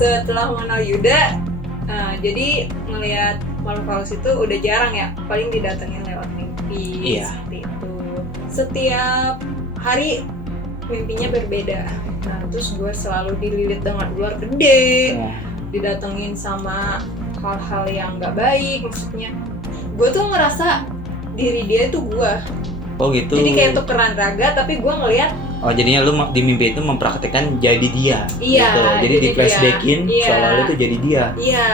setelah mengenal Yuda, jadi ngelihat makhluk halus itu udah jarang ya, paling didatengin lewat mimpi. Iya. Seperti itu. Setiap hari mimpinya berbeda. Nah, terus gue selalu dililit dengan ular gede, didatengin sama hal-hal yang nggak baik. Maksudnya, gue tuh ngerasa diri dia itu gue. Oh gitu. Jadi kayak tukeran raga, tapi gue ngelihat. Oh jadinya lu di mimpi itu mempraktekkan jadi dia. Iya. Gitu. Jadi di flashbackin Iya. seolah lu tuh jadi dia. Iya.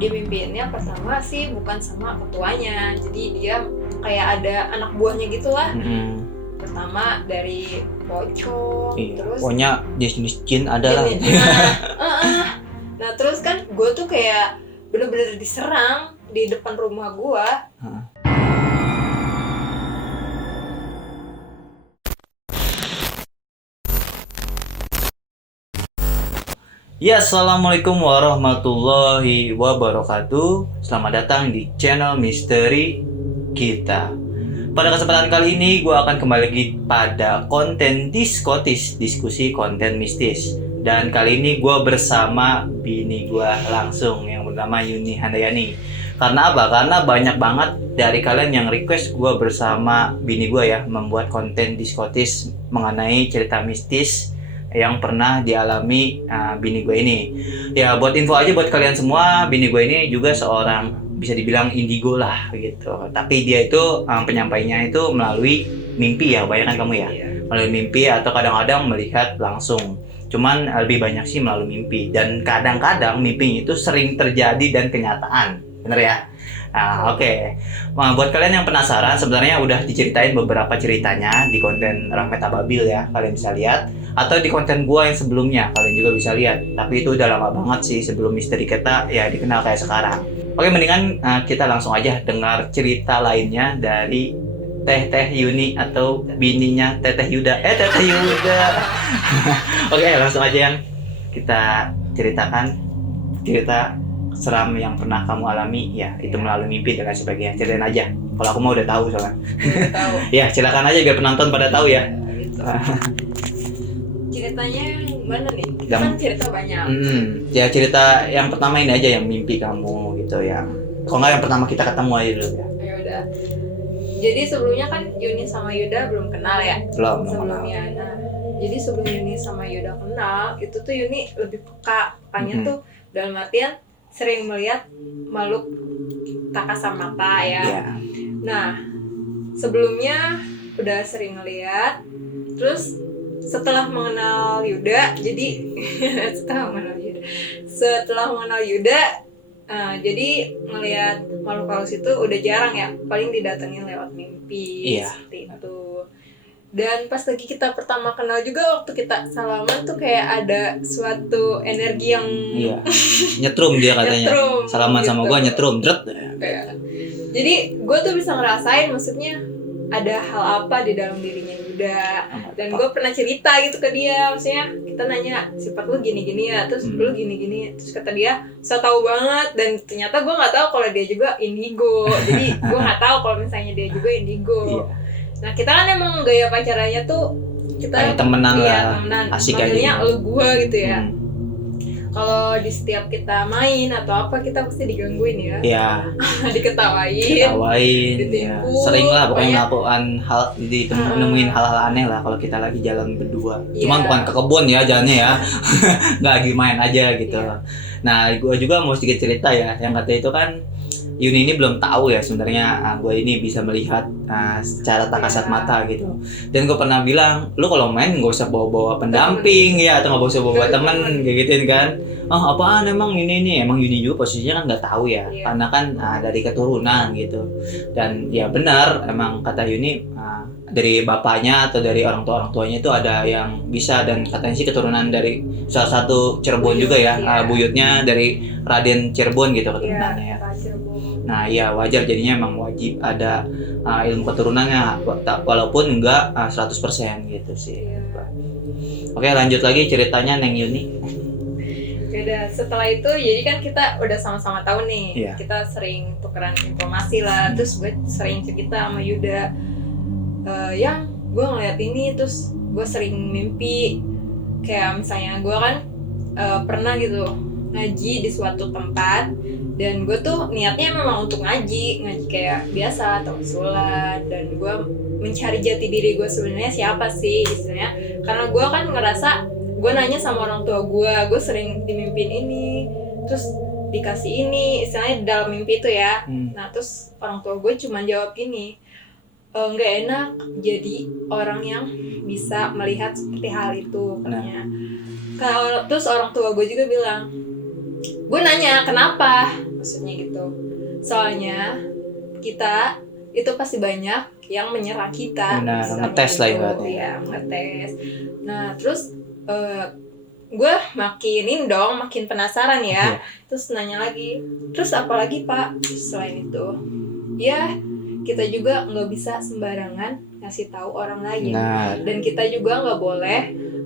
Dimimpiinnya pertama sih bukan sama ketuanya, jadi dia kayak ada anak buahnya gitulah. Pertama dari pocong, Iya. terus pokoknya jenis jin ada lah. Nah terus kan gue tuh kayak bener-bener diserang di depan rumah gue. Ya, assalamualaikum warahmatullahi wabarakatuh. Selamat datang di channel Misteri Kita. Pada kesempatan kali ini, gue akan kembali lagi pada konten diskotis, diskusi konten mistis. Dan kali ini gue bersama bini gue langsung yang bernama Yuni Handayani. Karena apa? Karena banyak banget dari kalian yang request gue bersama bini gue ya membuat konten diskotis mengenai cerita mistis yang pernah dialami bini gue ini. Ya buat info aja buat kalian semua, bini gue ini juga seorang bisa dibilang indigo lah gitu. Tapi dia itu penyampainya itu melalui mimpi ya, bayangkan kamu ya. Melalui mimpi atau kadang-kadang melihat langsung. Cuman lebih banyak sih melalui mimpi. Dan kadang-kadang mimpinya itu sering terjadi dan kenyataan. Bener ya? Nah, oke. Nah, buat kalian yang penasaran, sebenarnya udah diceritain beberapa ceritanya di konten Rahmat Ababil ya, kalian bisa lihat. Atau di konten gua yang sebelumnya, kalian juga bisa lihat. Tapi itu udah lama banget sih sebelum Misteri Kita ya dikenal kayak sekarang. Oke, mendingan kita langsung aja dengar cerita lainnya dari Teh Yuni atau bininya Teteh Yuda. Teteh Yuda. Oke, langsung aja yang kita ceritakan cerita seram yang pernah kamu alami ya, itu melalui mimpi dan lain sebagainya. Ceritain aja. Kalau aku mah udah tahu soalnya. Udah tahu. Ya, silakan aja biar penonton pada tahu ya. Gitu. Ceritanya gimana nih? Kan cerita banyak. Ya cerita yang pertama ini aja yang mimpi kamu gitu ya. Kalau nggak yang pertama kita ketemu aja dulu ya. Ya udah. Jadi sebelumnya kan Yuni sama Yuda belum kenal ya. Belum Sebelumnya. Nah, jadi sebelum Yuni sama Yuda kenal, itu tuh Yuni lebih peka. Pekanya tuh dalam artian sering melihat makhluk tak kasat mata ya. Nah, sebelumnya udah sering ngeliat. Terus setelah mengenal Yuda, jadi setelah mengenal Yuda, jadi ngelihat makhluk halus itu udah jarang ya, paling didatengin lewat mimpi. Seperti itu. Dan pas lagi kita pertama kenal juga, waktu kita salaman tuh kayak ada suatu energi yang nyetrum dia katanya. Nyetrum, salaman gitu. sama gua nyetrum dret. Jadi gue tuh bisa ngerasain, maksudnya ada hal apa di dalam dirinya Yuda. Dan gue pernah cerita gitu ke dia, maksudnya kita nanya sifat lu gini-gini ya, terus lu gini-gini, terus kata dia saya tahu banget. Dan ternyata gue nggak tahu kalau dia juga indigo. Jadi gue nggak tahu kalau misalnya dia juga indigo. Nah kita kan emang gaya pacarannya tuh kita kayak temenan lah, asik aja. Manggilnya lu gua gitu ya. Kalau di setiap kita main atau apa, kita pasti digangguin ya. Iya. Diketawain, ya. Sering lah pokoknya melakukan hal, nemuin hal-hal aneh lah kalau kita lagi jalan berdua. Cuman bukan ke kebun ya jalannya ya. Nggak lagi main aja gitu. Nah gue juga mau sedikit cerita ya, yang kata itu kan Yuni ini belum tahu ya sebenarnya gue ini bisa melihat secara tak kasat mata gitu. Dan gue pernah bilang, lu kalau main nggak usah bawa-bawa pendamping ya, atau nggak usah bawa teman kayak gituin kan. Oh apaan emang ini emang Yuni juga posisinya kan nggak tahu ya, karena kan dari keturunan gitu. Dan ya benar emang kata Yuni dari bapaknya atau dari orang tuanya itu ada yang bisa, dan katanya sih keturunan dari salah satu Cirebon juga ya, buyutnya dari Raden Cirebon gitu keturunannya ya. Nah iya wajar, jadinya emang wajib ada ilmu keturunannya walaupun enggak 100% gitu sih. Oke lanjut lagi ceritanya Neng Yuni. Udah setelah itu jadi kan kita udah sama-sama tahu nih, kita sering tukeran informasi lah. Terus gue sering cerita sama Yuda, yang gue ngeliat ini, terus gue sering mimpi kayak misalnya gue kan pernah gitu ngaji di suatu tempat, dan gue tuh niatnya memang untuk ngaji kayak biasa tawasulan, dan gue mencari jati diri gue sebenarnya siapa sih istilahnya, karena gue kan ngerasa gue nanya sama orang tua gue sering dimimpin ini, terus dikasih ini istilahnya di dalam mimpi itu ya. Nah terus orang tua gue cuma jawab gini, nggak enak jadi orang yang bisa melihat seperti hal itu katanya. Terus orang tua gue juga bilang, gue nanya kenapa, maksudnya gitu, soalnya kita itu pasti banyak yang menyerang kita. Benar, ngetes lah ibaratnya. Ya, ngetes. Nah terus gue makin penasaran ya. Terus nanya lagi, terus apa lagi Pak selain itu? Ya kita juga nggak bisa sembarangan ngasih tahu orang lain. Dan kita juga nggak boleh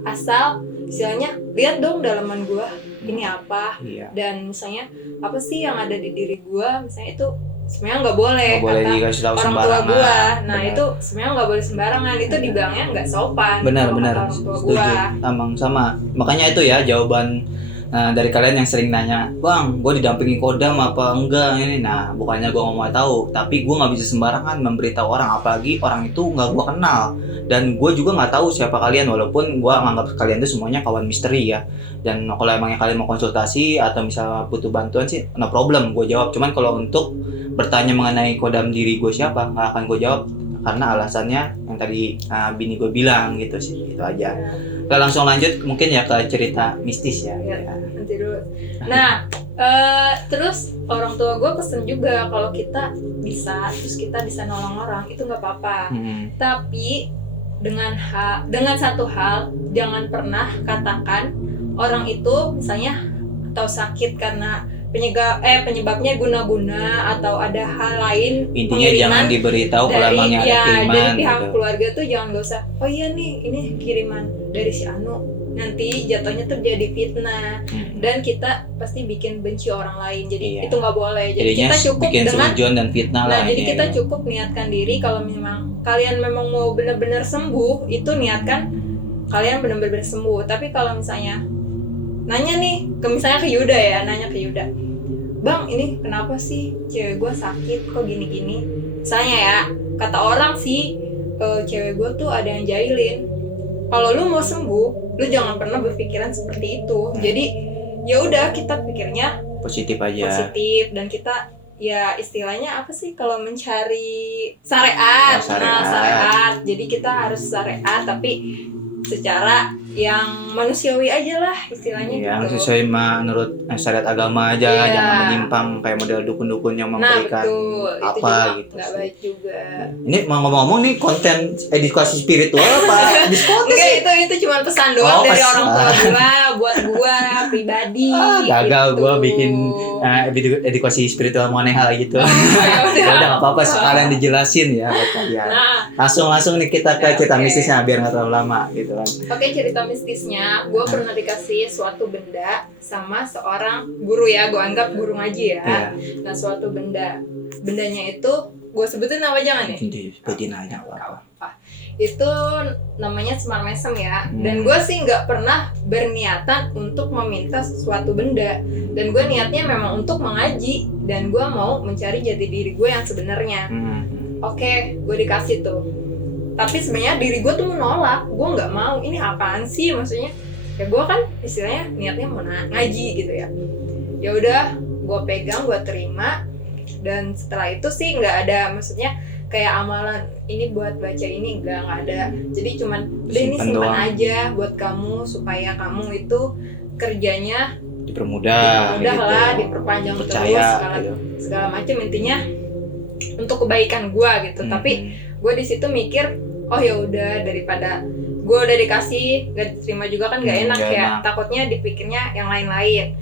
asal istilahnya lihat dong dalaman gue ini apa, dan misalnya apa sih yang ada di diri gue, misalnya itu sebenarnya nggak boleh kata orang tua gue. Nah benar. Itu sebenarnya nggak boleh sembarangan, itu dibilangnya nggak sopan. Benar setuju, sama makanya itu ya jawaban dari kalian yang sering nanya, bang gue didampingi kodam apa enggak ini. Nah bukannya gue nggak mau tahu, tapi gue nggak bisa sembarangan memberitahu orang, apalagi orang itu nggak gue kenal, dan gue juga nggak tahu siapa kalian, walaupun gue nganggap kalian itu semuanya kawan misteri ya. Dan kalau emangnya kalian mau konsultasi atau misalnya butuh bantuan sih no problem, gue jawab. Cuman kalau untuk bertanya mengenai kodam diri gue siapa, nggak akan gue jawab, karena alasannya yang tadi bini gue bilang gitu sih, itu aja. Kita langsung lanjut mungkin ya ke cerita mistis ya. Nanti dulu. Nah terus orang tua gue pesen juga kalau kita bisa nolong orang itu nggak apa-apa. Tapi dengan satu hal, jangan pernah katakan orang itu misalnya atau sakit karena penyebabnya guna-guna atau ada hal lain. Intinya jangan diberitahu kalau emangnya ada kiriman dari pihak gitu. Keluarga tuh jangan gak usah, oh iya nih ini kiriman dari si Anu, nanti jatuhnya terjadi fitnah dan kita pasti bikin benci orang lain. Jadi itu nggak boleh. Jadi jadinya kita cukup bikin seujon dan fitnah lah. Jadi kita cukup niatkan diri kalau memang kalian memang mau benar-benar sembuh, itu niatkan kalian benar-benar sembuh. Tapi kalau misalnya nanya nih misalnya ke Yuda ya, nanya ke Yuda, bang ini kenapa sih cewek gue sakit kok gini-gini, misalnya ya kata orang sih cewek gue tuh ada yang jahilin. Kalau lu mau sembuh, lu jangan pernah berpikiran seperti itu. Jadi ya udah, kita pikirnya positif aja, dan kita ya istilahnya apa sih kalau mencari syariat. Syariat. Jadi kita harus syariat tapi secara yang manusiawi aja lah istilahnya. Yang gitu. Sesuai menurut syariat agama aja, jangan menyimpang kayak model dukun-dukun yang memberikan apa gitu. Nggak baik juga. Ini mau ngomong-ngomong nih konten edukasi spiritual apa diskotis? Enggak, itu cuma pesan doang dari orang tua gua buat gua pribadi. Gagal gitu. Gua bikin edukasi spiritual mengenai hal gitu. Ya udah nggak apa-apa, sekalian dijelasin ya buat kalian. Langsung nih kita ke cerita mistisnya biar nggak terlalu lama gitu kan. Oke, cerita mistisnya, gue pernah dikasih suatu benda sama seorang guru ya, gue anggap guru ngaji ya. Nah suatu bendanya itu gue sebutin apa jangan ya? Sebutin aja apa. Itu namanya semar mesem ya. Dan gue sih nggak pernah berniatan untuk meminta sesuatu benda. Dan gue niatnya memang untuk mengaji dan gue mau mencari jati diri gue yang sebenarnya. Oke, gue dikasih tuh. Tapi sebenarnya diri gue tuh menolak, gue nggak mau, ini apaan sih maksudnya? Ya gue kan istilahnya niatnya mau ngaji gitu ya. Ya udah, gue pegang, gue terima, dan setelah itu sih nggak ada, maksudnya kayak amalan ini buat baca ini nggak ada. Jadi cuman udah ini simpan aja buat kamu supaya kamu itu kerjanya dipermudah gitu lah, diperpanjang terus segala macam, intinya untuk kebaikan gue gitu. Tapi gue di situ mikir, oh ya udah, daripada gue udah dikasih gak diterima juga kan gak enak ya, takutnya dipikirnya yang lain-lain.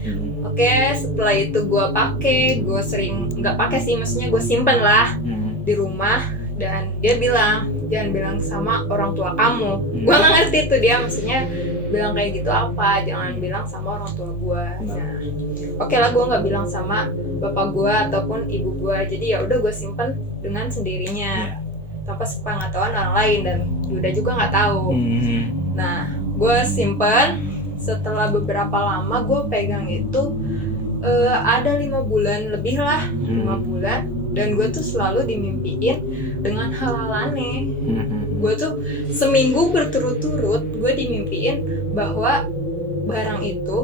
Oke, setelah itu gue pakai, gue sering nggak pakai sih, maksudnya gue simpen lah di rumah. Dan dia bilang, jangan bilang sama orang tua kamu. Gue nggak ngerti tuh dia maksudnya bilang kayak gitu apa, jangan bilang sama orang tua gue. Nah, oke lah, gue nggak bilang sama bapak gue ataupun ibu gue. Jadi ya udah, gue simpen dengan sendirinya tanpa sepengetahuan orang lain, dan Yuda juga nggak tahu. Nah, gue simpen setelah beberapa lama gue pegang itu ada 5 bulan lebih lah, 5 bulan, dan gue tuh selalu dimimpiin dengan hal-hal aneh. Gue tuh seminggu berturut-turut gue dimimpiin bahwa barang itu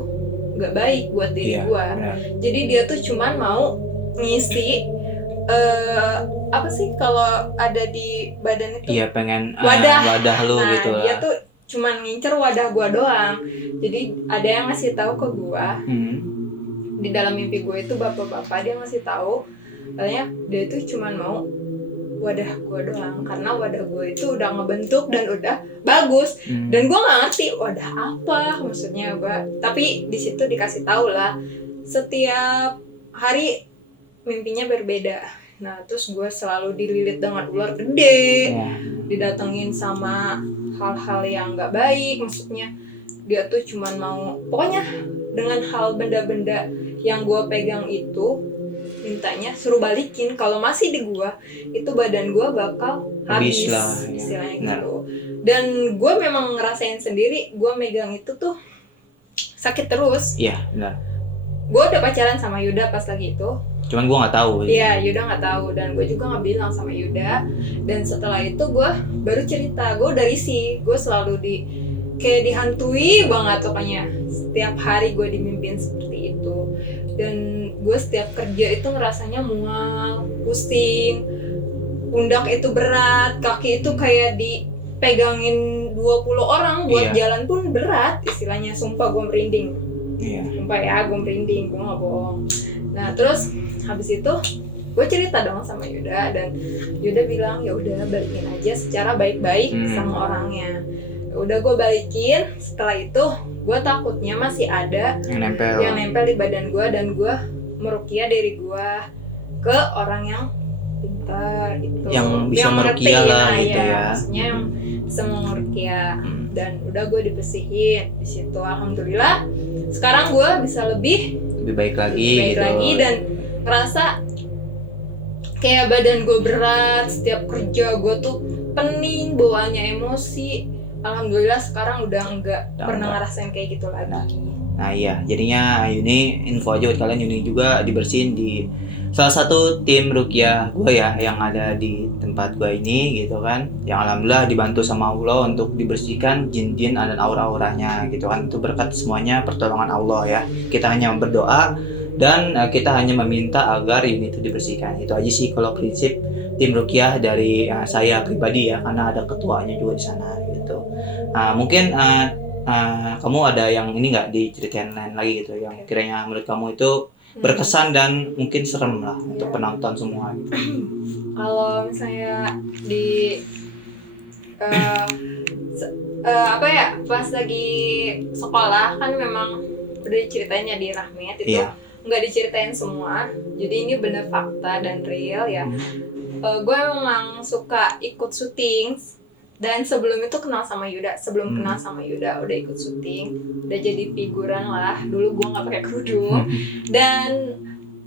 nggak baik buat diri gue. Jadi dia tuh cuman mau ngisi apa sih kalau ada di badan itu? Iya, pengen wadah lu nah, gitu lah. dia tuh cuman ngincer wadah gue doang. Jadi ada yang ngasih tahu ke gue. Di dalam mimpi gue itu bapak-bapak dia ngasih tahu katanya dia itu cuman mau wadah gue doang, karena wadah gue itu udah ngebentuk dan udah bagus. Dan gue nggak ngerti wadah apa maksudnya gue, tapi di situ dikasih tahu lah setiap hari mimpinya berbeda. Nah terus gue selalu dililit dengan ular gede, didatengin sama hal-hal yang nggak baik, maksudnya dia tuh cuman mau pokoknya dengan hal benda-benda yang gue pegang itu mintanya suruh balikin, kalau masih di gue itu badan gue bakal habis lah, istilahnya gitu. Dan gue memang ngerasain sendiri, gue megang itu tuh sakit terus. Iya benar. Gue udah pacaran sama Yuda pas lagi itu, cuman gue nggak tahu. Iya Yuda nggak tahu, dan gue juga nggak bilang sama Yuda. Dan setelah itu gue baru cerita, gue udah risih, gue selalu kayak dihantui banget pokoknya. Setiap hari gue dimimpin seperti itu. Dan gue setiap kerja itu ngerasanya mual, pusing, pundak itu berat, kaki itu kayak dipegangin 20 orang buat jalan pun berat istilahnya. Sumpah gue merinding. Sumpah ya, gue merinding, gue gak bohong. Nah terus habis itu gue cerita dong sama Yuda, dan Yuda bilang ya udah balikin aja secara baik-baik sama orangnya. Udah gue balikin. Setelah itu gue takutnya masih ada yang nempel di badan gue, dan gue meruqyah dari gue ke orang yang pintar gitu, yang bisa meruqyah lah gitu ya, maksudnya yang bisa meruqyah. Dan udah gue dibersihin di situ. Alhamdulillah sekarang gue bisa lebih baik lagi gitu. Dan ngerasa kayak badan gue berat, setiap kerja gue tuh pening, bawaannya emosi. Alhamdulillah sekarang udah enggak pernah ngerasain kayak gitu lagi. Nah iya, jadinya Yuni info aja buat kalian, Yuni juga dibersihin di salah satu tim ruqyah gue ya, yang ada di tempat gue ini gitu kan. Yang alhamdulillah dibantu sama Allah untuk dibersihkan jin-jin dan aura-auranya gitu kan. Itu berkat semuanya pertolongan Allah ya. Kita hanya berdoa dan kita hanya meminta agar Yuni itu dibersihkan. Itu aja sih kalau prinsip tim ruqyah dari saya pribadi ya, karena ada ketuanya juga di sana gitu. Mungkin kamu ada yang ini nggak diceritain lain lagi gitu, yang kiranya menurut kamu itu berkesan dan mungkin serem lah untuk penonton semua gitu. Kalau misalnya di apa ya, pas lagi sekolah kan memang udah diceritainnya di Rahmat itu, nggak diceritain semua, jadi ini bener fakta dan real ya. Gue memang suka ikut syuting, dan sebelum itu kenal sama Yuda, kenal sama Yuda udah ikut syuting, udah jadi figuran lah. Dulu gue nggak pakai kerudung, dan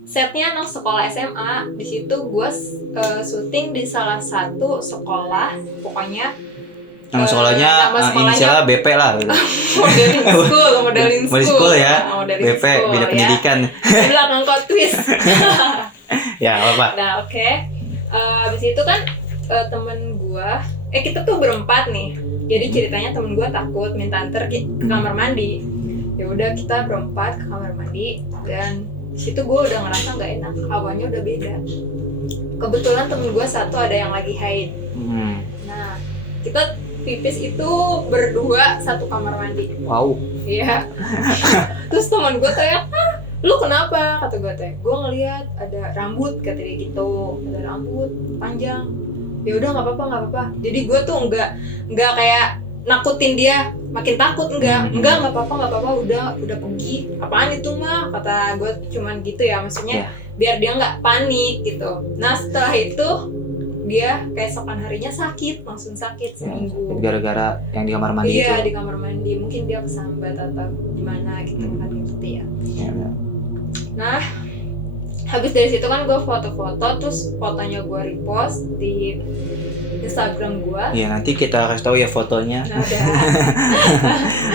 setnya anak sekolah SMA. Di situ gue syuting di salah satu sekolah, pokoknya nama sekolahnya inisialnya BP lah gitu. modeling school ya, BP bidang pendidikan. Di belakang kok twist. Ya apa? Nah oke. Abis itu kan temen gue, kita tuh berempat nih. Jadi ceritanya temen gue takut minta anter ke kamar mandi. Ya udah kita berempat ke kamar mandi, dan situ gue udah ngerasa nggak enak, hawanya udah beda. Kebetulan temen gue satu ada yang lagi haid. Nah kita pipis itu berdua satu kamar mandi. Wow. Iya. Terus temen gue tanya, lu kenapa? Kata gue teh, gue ngeliat ada rambut, kata dia gitu, ada rambut panjang. Ya udah nggak apa-apa. Jadi gue tuh nggak kayak nakutin dia makin takut, nggak apa-apa, udah pergi. Apaan itu mah? Kata gue cuman gitu ya, maksudnya biar dia nggak panik gitu. Nah setelah itu dia keesokan harinya langsung sakit seminggu. Gara-gara yang di kamar mandi itu? Iya, di kamar mandi. Mungkin dia kesambat atau gimana gitu kan gitu ya. Nah, habis dari situ kan gue foto-foto, terus fotonya gue repost di Instagram gue. Iya, nanti kita kasih tahu ya fotonya. Nah, udah.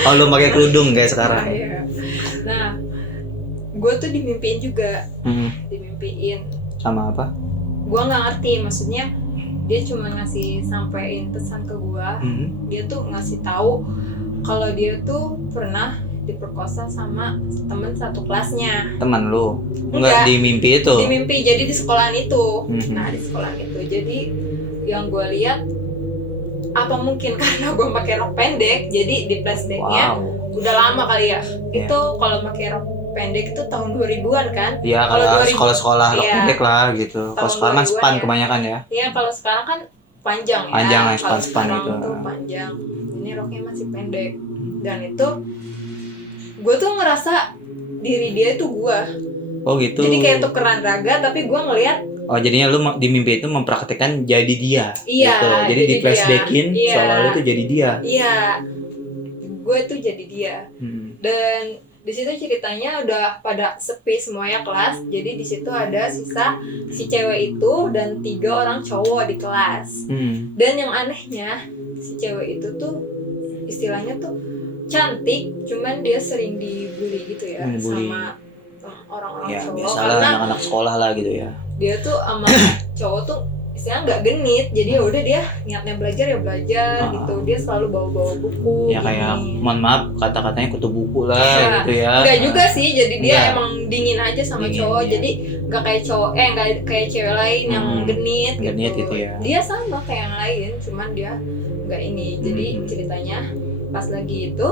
Oh, lu pakai kerudung kayak sekarang. Nah, iya. Nah, gue tuh dimimpiin juga. Dimimpiin. Sama apa? Gue nggak ngerti, maksudnya dia cuma ngasih sampein pesan ke gue. Dia tuh ngasih tahu kalau dia tuh pernah diperkosa sama temen satu kelasnya. Teman lu? Enggak, di mimpi itu? Di mimpi, jadi di sekolahan itu. Nah, di sekolahan itu, jadi yang gue lihat, apa mungkin karena gue pakai rok pendek, jadi di flashbacknya udah lama kali ya. Itu kalau pakai rok pendek itu tahun 2000-an kan? Iya, kalau sekolah-sekolah rok pendek lah gitu. Kalau sekarang kan span ya. Kebanyakan ya. Iya, kalau sekarang kan panjang ya. Panjang, kalau span itu. Tuh panjang. Ini roknya masih pendek. Dan itu gue tuh ngerasa diri dia itu gue. Oh gitu. Jadi kayak tukeran raga, tapi gue ngelihat. Oh, jadinya lu di mimpi itu mempraktekkan jadi dia. Iya. Gitu. Jadi di flashbackin soal lu tuh jadi dia. Iya. Gue tuh jadi dia. Dan di situ ceritanya udah pada sepi semuanya kelas. Jadi di situ ada sisa si cewek itu dan 3 orang cowok di kelas. Dan yang anehnya si cewek itu tuh istilahnya tuh cantik, cuman dia sering dibully gitu ya sama orang-orang ya, cowok. Biasalah anak-anak sekolah lah gitu ya. Dia tuh sama cowok tuh istilahnya nggak genit, jadi ya udah dia niatnya belajar ya belajar gitu. Dia selalu bawa-bawa buku. Ya kayak mohon maaf kata-katanya kutu buku lah gitu ya. Enggak juga sih, jadi dia emang dingin aja sama cowok. Ya. Jadi nggak kayak cowok, nggak kayak cewek lain yang genit gitu. Ya. Dia sama kayak yang lain, cuman dia nggak ini. Jadi ceritanya pas lagi itu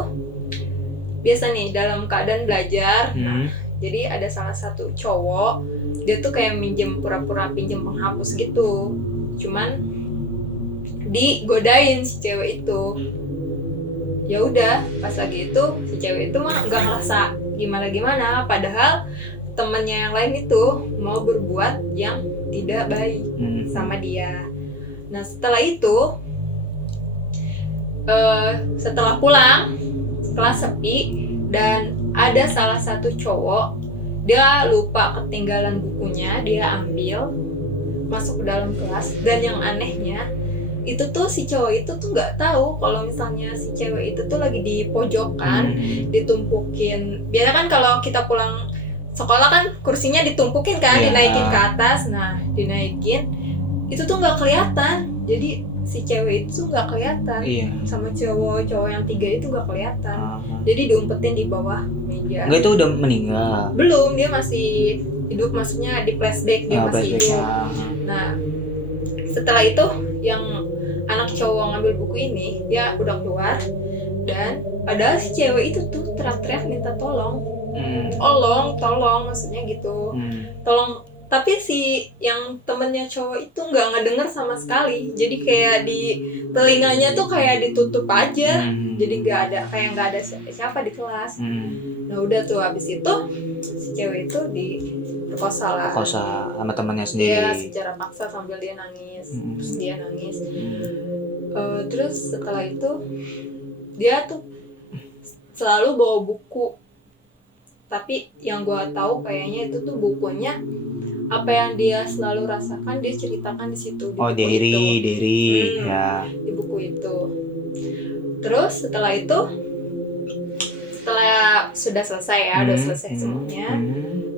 biasa nih dalam keadaan belajar. Nah, jadi ada salah satu cowok, dia tuh kayak pura-pura pinjem penghapus gitu. Cuman digodain si cewek itu. Ya udah, pas lagi itu si cewek itu mah nggak ngerasa gimana-gimana, padahal temennya yang lain itu mau berbuat yang tidak baik sama dia. Nah, setelah itu setelah pulang kelas sepi dan ada salah satu cowok, dia lupa ketinggalan bukunya, dia ambil masuk ke dalam kelas. Dan yang anehnya itu tuh si cowok itu tuh nggak tahu kalau misalnya si cewek itu tuh lagi di pojokan, ditumpukin. Biasanya kan kalau kita pulang sekolah kan kursinya ditumpukin kan, dinaikin ke atas. Nah, dinaikin itu tuh nggak kelihatan, jadi si cewek itu tuh nggak kelihatan. Sama cowok yang 3 itu nggak kelihatan. Jadi diumpetin di bawah meja. Enggak, itu udah meninggal? Belum, dia masih hidup, maksudnya di flashback dia masih hidup. Nah, setelah itu yang anak cowok ngambil buku ini, dia udah keluar. Dan padahal si cewek itu tuh teriak-teriak minta tolong. Tolong, maksudnya gitu. Tolong. Tapi si yang temennya cowok itu nggak ngedenger sama sekali. Jadi kayak di telinganya tuh kayak ditutup aja. Jadi nggak ada siapa di kelas. Nah udah tuh habis itu si cewek itu diperkosa lah. Perkosa sama temannya sendiri. Iya, secara paksa sambil dia nangis. Terus dia nangis. Terus setelah itu dia tuh selalu bawa buku. Tapi yang gue tahu kayaknya itu tuh bukunya, apa yang dia selalu rasakan dia ceritakan di situ, di buku diary ya, di buku itu. Terus setelah sudah selesai ya, udah selesai semuanya,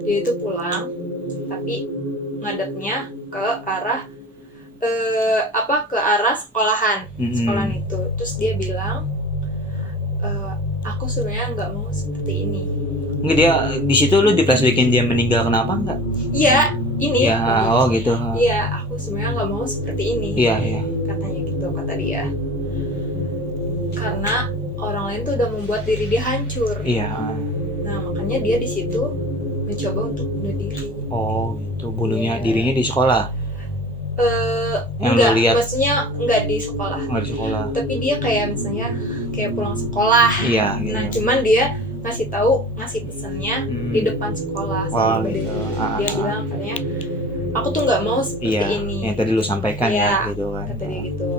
dia itu pulang, tapi ngadepnya ke arah ke arah sekolahan itu. Terus dia bilang, aku sebenarnya nggak mau seperti ini. Enggak, dia di situ lu di flashbackin dia meninggal kenapa enggak? Iya, ini. Ya, gitu. Iya, aku sebenarnya nggak mau seperti ini. Iya. Katanya gitu, kata dia. Karena orang lain tuh udah membuat diri dia hancur. Iya. Nah, makanya dia di situ mencoba untuk bunuh diri. Oh, gitu. Bunuhnya dirinya di sekolah? Enggak, maksudnya enggak di sekolah. Enggak di sekolah. Tapi dia kayak misalnya kayak pulang sekolah. Iya, gitu. Nah, cuman dia ngasih pesannya di depan sekolah sama gitu. Dia bilang katanya, aku tuh nggak mau seperti ini. Yang tadi lu sampaikan ya gitu kan. Kata dia gitu.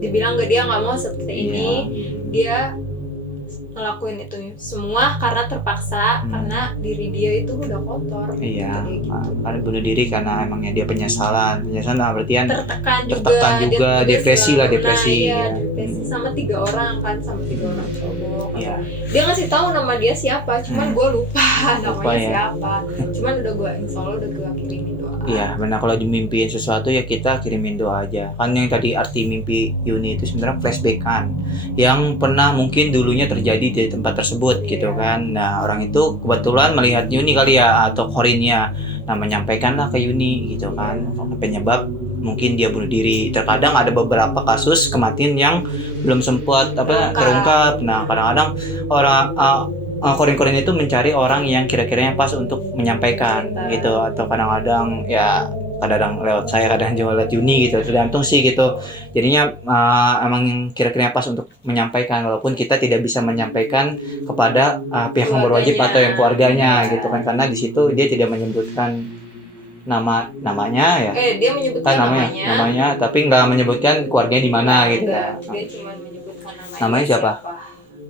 Dia bilang dia nggak mau seperti ini. Dia ngelakuin itu semua karena terpaksa, karena diri dia itu udah kotor. Iya, Gitu. karena bunuh diri karena emangnya dia penyesalan berarti kan tertekan juga, dia depresi lah, depresi. iya, Ya. depresi sama 3 orang kan, sama 3 orang cowok. Iya. Dia ngasih tahu nama dia siapa, cuman gue lupa namanya ya. siapa. Cuman udah gue install, udah gue kirimin doa. Iya, benar, kalau dimimpiin sesuatu ya kita kirimin doa aja. Kan yang tadi arti mimpi Yuni itu sebenarnya flashback kan, yang pernah mungkin dulunya terjadi di tempat tersebut gitu kan. Nah, orang itu kebetulan melihat Yuni kali ya, atau Korinnya. Nah, menyampaikanlah ke Yuni gitu kan, penyebab mungkin dia bunuh diri. Terkadang ada beberapa kasus kematian yang belum sempat terungkap. Nah, kadang-kadang orang Korin-korin itu mencari orang yang kira-kiranya pas untuk menyampaikan gitu, atau kadang-kadang ya kadang lewat saya, kadang juga lewat Yuni gitu, tergantung sih gitu. Jadinya emang yang kira-kiranya pas untuk menyampaikan, walaupun kita tidak bisa menyampaikan kepada pihak yang berwajib atau yang keluarganya gitu kan, karena di situ dia tidak menyebutkan namanya ya. Dia menyebutkan namanya, tapi nggak menyebutkan keluarganya di mana gitu. Dia cuma menyebutkan namanya siapa?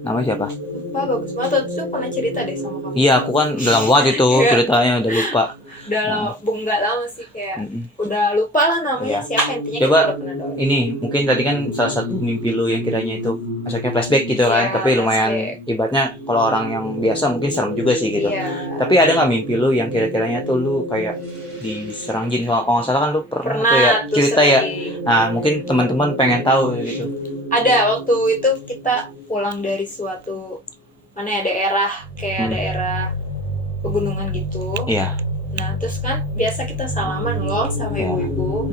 Namanya siapa? Lupa, bagus banget. Tuh pernah cerita deh sama kamu. Iya, aku kan udah lama banget itu ceritanya, udah lupa. Udah nggak lama sih, kayak udah lupa lah namanya siapa, intinya coba kita udah pernah doang. Ini mungkin tadi kan salah satu mimpi lu yang kiranya itu maksudnya flashback gitu kan, tapi lumayan ibaratnya kalau orang yang biasa mungkin serem juga sih gitu. Tapi ada nggak mimpi lu yang kira-kiranya tuh lu kayak diserang jin? Kalau nggak salah kan lu pernah tuh ya cerita ya. Nah, mungkin teman-teman pengen tahu gitu. Ada, waktu itu kita pulang dari suatu daerah kayak daerah pegunungan gitu. Iya. Nah, terus kan biasa kita salaman loh sama ibu-ibu.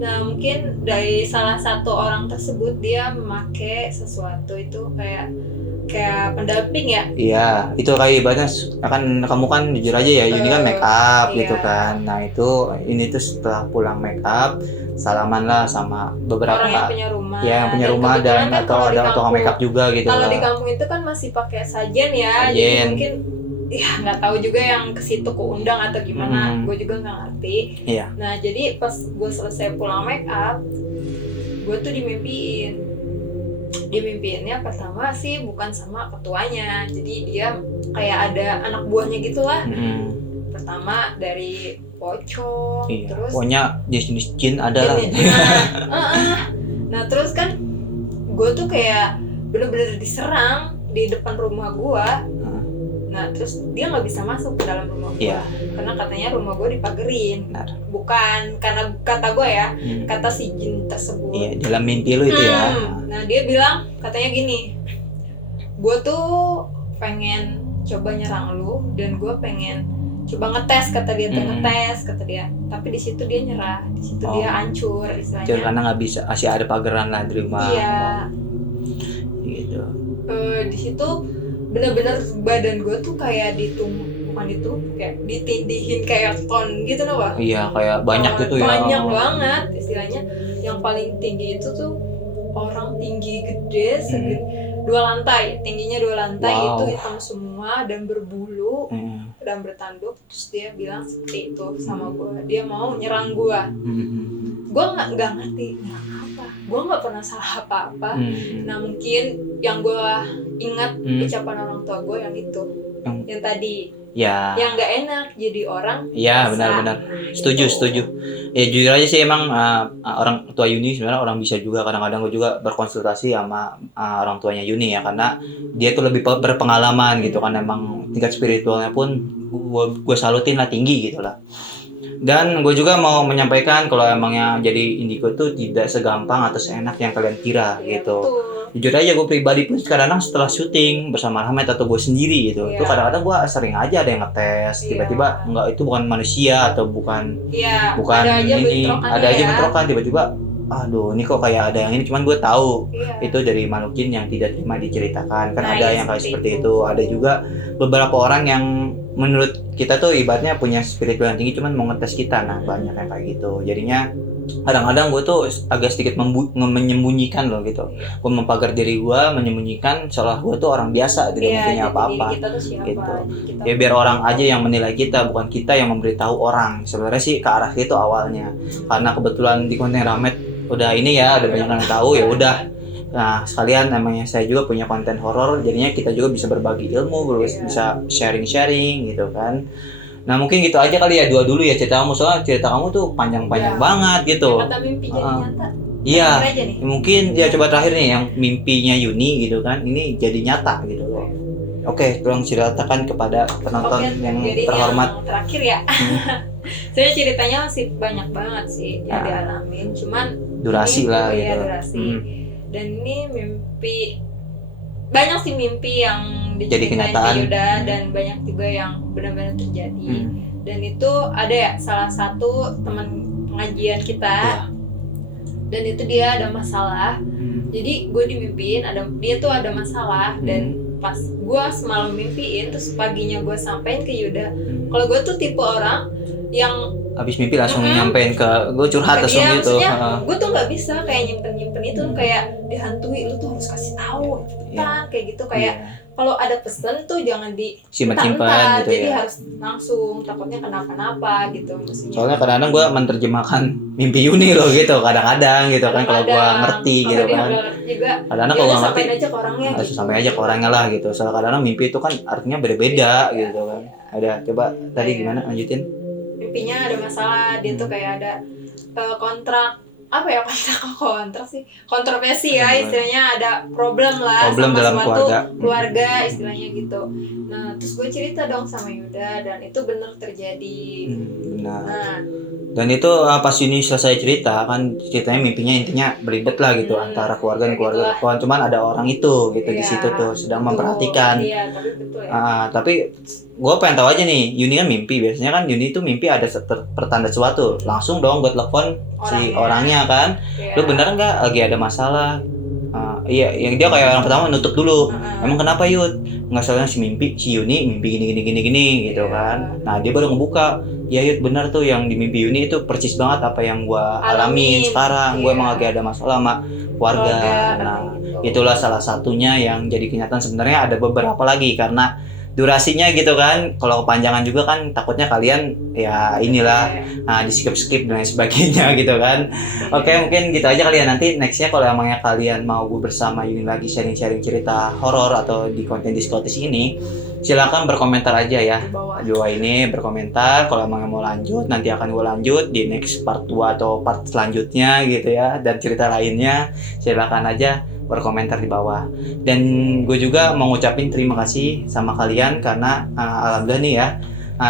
Nah, mungkin dari salah satu orang tersebut dia memakai sesuatu itu kayak pendamping ya. Iya, itu kayak ibaratnya kan kamu kan jujur aja ya, ini kan make up gitu kan. Nah, ini tuh setelah pulang make up, salaman lah sama beberapa orang yang punya rumah. Ya, yang punya rumah dan kan atau ada tukang make up juga gitu. Kalau di kampung itu kan masih pakai sajen ya. Jadi mungkin nggak tahu juga yang ke situ keundang atau gimana, gue juga nggak ngerti. Iya. Nah, jadi pas gue selesai pulang make up, gue tuh dimimpiinnya pertama sih bukan sama ketuanya, jadi dia kayak ada anak buahnya gitulah. Pertama dari pocong, terus pokoknya jenis jin ada lah. Nah, terus kan gue tuh kayak bener-bener diserang di depan rumah gue. Nah, terus dia nggak bisa masuk ke dalam rumah gue, karena katanya rumah gue dipagerin. Bukan karena kata gue ya, kata si jin tersebut. Iya, dalam mimpi lu itu ya. Nah, dia bilang katanya gini, gue tuh pengen coba nyerang lu dan gue pengen coba ngetes, kata dia. Tapi di situ dia nyerah, di situ dia hancur istilahnya. Karena nggak bisa, masih ada pageran lah di rumah. Iya. Gitu. Di situ bener-bener badan gue tuh kayak bukan ditumpuk, kayak ditindihin kayak ton gitu loh, Pak. Iya, kayak banyak gitu ya. Banyak banget istilahnya. Yang paling tinggi itu tuh orang tinggi gede segede 2 lantai, tingginya 2 lantai. Itu hitam semua dan berbulu dan bertanduk. Terus dia bilang seperti itu sama gue, dia mau nyerang gue. Gue nggak ngerti nyerang apa, gue nggak pernah salah apa-apa. Nah, mungkin yang gue ingat ucapan orang tua gue yang itu, yang tadi ya, yang nggak enak jadi orang. Ya, benar-benar setuju. Ya, jujur aja sih emang orang tua Yuni sebenarnya orang bisa juga. Kadang-kadang gue juga berkonsultasi sama orang tuanya Yuni ya, karena dia tuh lebih berpengalaman gitu kan. Emang tingkat spiritualnya pun gue salutin lah, tinggi gitu lah. Dan gue juga mau menyampaikan kalau emangnya jadi indigo tuh tidak segampang atau seenak yang kalian kira gitu. Betul. Jujur aja, gue pribadi pun kadang-kadang setelah syuting bersama Rahmat atau gue sendiri gitu, itu kadang-kadang gue sering aja ada yang ngetes, tiba-tiba enggak, itu bukan manusia atau bukan ada aja bentrokan, tiba-tiba aduh ini kok kayak ada yang ini, cuman gue tahu itu dari makhluk jin yang tidak terima diceritakan kan. Ada yang kayak seperti itu. Ada juga beberapa orang yang menurut kita tuh ibaratnya punya spiritual yang tinggi, cuman mau ngetes kita. Nah, banyak yang kayak gitu. Jadinya kadang-kadang gue tuh agak sedikit menyembunyikan loh gitu. Gue mempagar diri gue, menyembunyikan seolah gue tuh orang biasa, tidak punya apa-apa gitu. Ya biar orang aja yang menilai kita, bukan kita yang memberitahu orang. Sebenarnya sih ke arah itu awalnya. Karena kebetulan di konten Ramet udah ini ya, udah banyak yang tahu, ya udah Nah, sekalian namanya saya juga punya konten horor, jadinya kita juga bisa berbagi ilmu, bisa sharing-sharing gitu kan. Nah, mungkin gitu aja kali ya, dua dulu ya cerita kamu, soalnya cerita kamu tuh panjang-panjang banget gitu. Kata mimpi jadi nyata. Iya, Aja nih. mungkin ya coba terakhir nih yang mimpinya Yuni gitu kan, ini jadi nyata gitu loh. Oke, tolong ceritakan kepada penonton yang terhormat. Yang terakhir ya. Saya ceritanya masih banyak banget sih yang dialamin, cuman durasi lah gitu. Ya, durasi. Dan ini mimpi, banyak sih mimpi yang jadi kenyataan dan banyak juga yang benar-benar terjadi. Dan itu ada ya salah satu teman pengajian kita. Dan itu dia ada masalah. Jadi gue dimimpiin dia tuh ada masalah dan pas gue semalam mimpiin terus paginya gue sampein ke Yuda. Kalau gue tuh tipe orang yang habis mimpi langsung nyampein ke gue curhat langsung gitu. Gue tuh nggak bisa kayak nyimpen itu kayak dihantui, lu tuh harus kasih tahu cepetan kayak gitu kayak kalau ada pesan tuh jangan simpan gitu jadi ya. harus langsung, takutnya kenapa-napa gitu maksudnya. Soalnya kadang-kadang gue menerjemahkan mimpi Yuni loh gitu, kadang-kadang gitu kan kalau gue ngerti gitu kan. Kadang-kadang kalau gue ngerti langsung sampai aja ke orangnya lah gitu. Soalnya kadang-kadang mimpi itu kan artinya beda-beda gitu kan. Ada coba tadi gimana lanjutin? Mimpinya ada masalah, dia tuh kayak ada kontrak sih kontroversi ya istilahnya, ada problem sama dalam suatu keluarga istilahnya gitu. Nah terus gue cerita dong sama Yuda dan itu benar terjadi. Benar. Nah, dan itu pas Yuni selesai cerita kan ceritanya mimpinya intinya beribet lah gitu antara keluarga dan keluarga kawan, cuman ada orang itu gitu di situ tuh sedang memperhatikan. Tapi betul ya. Tapi gue pengen tahu aja nih, Yuni kan mimpi, biasanya kan Yuni itu mimpi ada pertanda sesuatu, langsung dong gue telepon si orangnya kan. Lu bener nggak lagi ada masalah? Iya, yang dia kayak orang pertama nutup dulu. Emang kenapa Yud? Nggak salahnya si Yuni mimpi gini gitu kan. Nah dia baru ngebuka, ya Yud bener tuh yang di mimpi Yuni itu persis banget apa yang gue alamin sekarang. Gue emang lagi ada masalah sama keluarga. Nah itulah salah satunya yang jadi kenyataan. Sebenarnya ada beberapa lagi karena durasinya gitu kan, kalau kepanjangan juga kan takutnya kalian ya inilah di skip dan lain sebagainya gitu kan. Oke, mungkin gitu aja kalian. Nanti nextnya kalau emangnya kalian mau gue bersama Yuni lagi sharing cerita horor atau di konten diskotis ini, silakan berkomentar aja ya di bawah ini, berkomentar. Kalau emangnya mau lanjut nanti akan gue lanjut di next part 2 atau part selanjutnya gitu ya, dan cerita lainnya silakan aja berkomentar di bawah. Dan gue juga mau ngucapin terima kasih sama kalian karena alhamdulillah nih ya,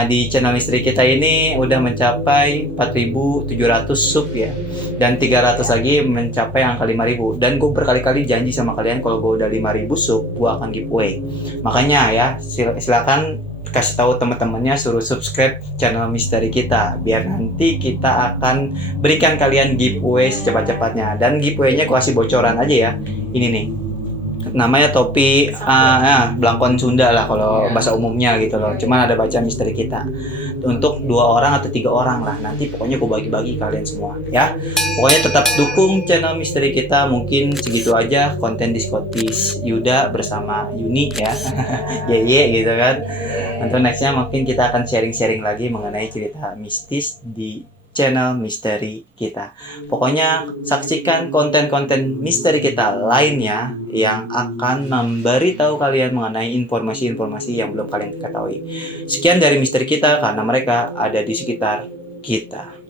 di channel misteri kita ini udah mencapai 4.700 sub ya, dan 300 lagi mencapai angka 5.000. Dan gue berkali-kali janji sama kalian kalau gue udah 5.000 sub gue akan giveaway. Makanya ya silakan kasih tahu teman-temannya suruh subscribe channel misteri kita biar nanti kita akan berikan kalian giveaway secepat-cepatnya. Dan giveaway-nya gue kasih bocoran aja ya. Ini nih, namanya topi belangkon Sunda lah kalau bahasa umumnya gitu loh. Cuman ada baca misteri kita untuk 2 orang atau 3 orang lah. Nanti pokoknya gue bagi-bagi kalian semua ya. Pokoknya tetap dukung channel misteri kita. Mungkin segitu aja konten diskotis Yuda bersama Yuni ya. gitu kan. Untuk nextnya mungkin kita akan sharing-sharing lagi mengenai cerita mistis di channel misteri kita. Pokoknya saksikan konten-konten misteri kita lainnya yang akan memberitahu kalian mengenai informasi-informasi yang belum kalian ketahui. Sekian dari misteri kita karena mereka ada di sekitar kita.